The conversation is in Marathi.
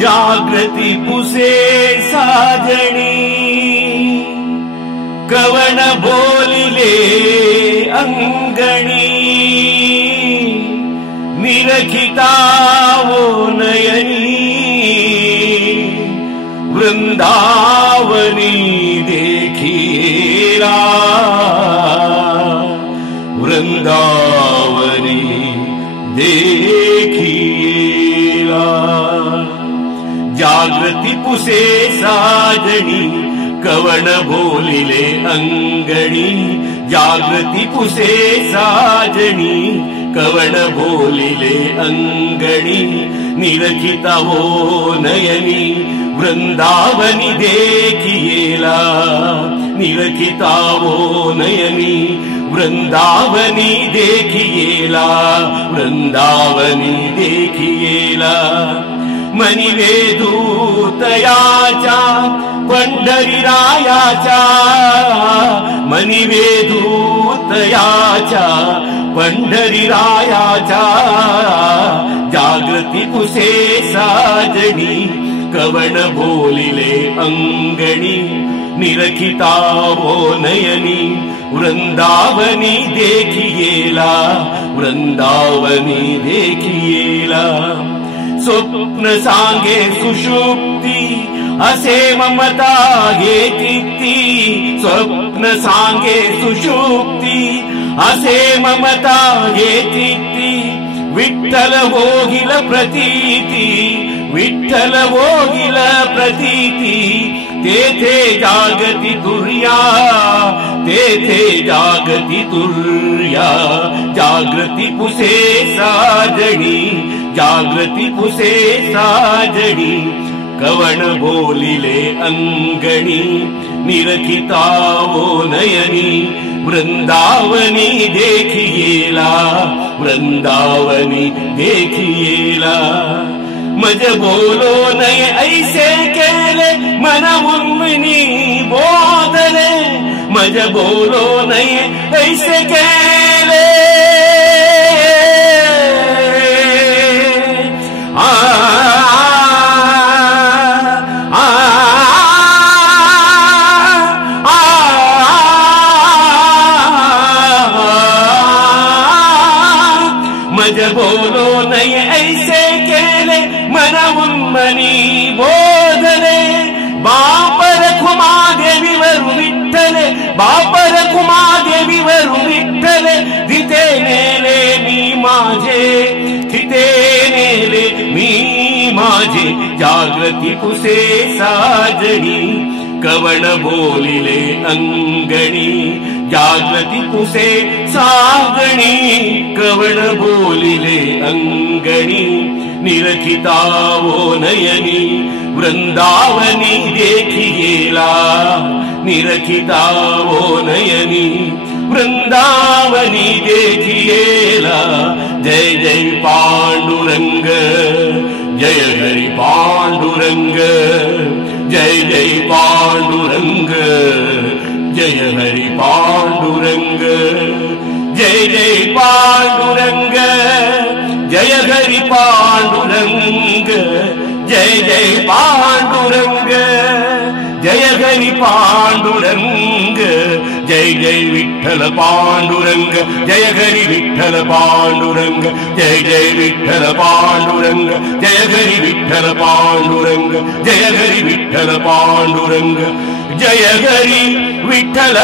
जागृति पुसे साजणी कवन बोलिले अंगणी निरखितावो नयनी वृंदावनी देखिएला वृंदावनी देखिएला जागृति पुसे साजणी कवन बोलिले अंगणी जागृति पुसे साजणी कवन बोलिले अंगणी निरखिता वो नयनी वृंदावनी देखिएला निरखिता वो नयनी वृंदावनी देखिएला वृंदावनी देखिएला मनिवेदूतयाचा पंढरीरायाचा मनिवेदूतयाचा पंढरीरायाचा जागृति पुसे साजणी कवन बोलिले अंगणी निरखिता वो नयनी वृंदावनी देखिएला वृंदावनी देखिएला स्वप्न सांगे सुषुप्ती असे ममता घेती स्वप्न सांगे सुषुप्ती असे ममता घेती विठ्ठल होईल प्रतीती विठ्ठल होईल प्रतीती तेथे जागती तुर्या तेथे जागती तुर्या जागृति पुसे साजणी जागृति पुसे साजणी कवन बोलिले अंगणी निरखिता वो नयनी वृंदावनी देखिएला वृंदावनी देखिएला मज बोलो नय ऐसे केले मन मुन्मनी बोधले मज बोलो नय ऐसे केले मज बोलो नय ऐसे केले मन उन्मनी बोधले बापर खुमा देवी वरु विठ्ठले बापर खुमा देवी वरु विठ्ठले तिथे नेले मी माझे तिथे नेले मी माझे जागृति पुसे साजणी कवन बोलिले अंगणी जागृति पुसे साजणी कवन बोलिले अंगणी निरखिता वो नयनी वृंदावनी देखिएला निरखिता वो नयनी वृंदावनी देखिएला जय जय पांडुरंग जय हरि पांडुरंग जय जय पांडुरंग जय हरि पांडुरंग जय जय पांडुरंग जय हरि पांडुरंग जय जय पांडुरंग जय हरि पांडुरंग जय जय विठ्ठल पांडुरंग जय हरि विठ्ठल पांडुरंग जय जय विठ्ठल पांडुरंग जय हरि विठ्ठल पांडुरंग जय हरि विठ्ठल पांडुरंग जय हरि विठ्ठल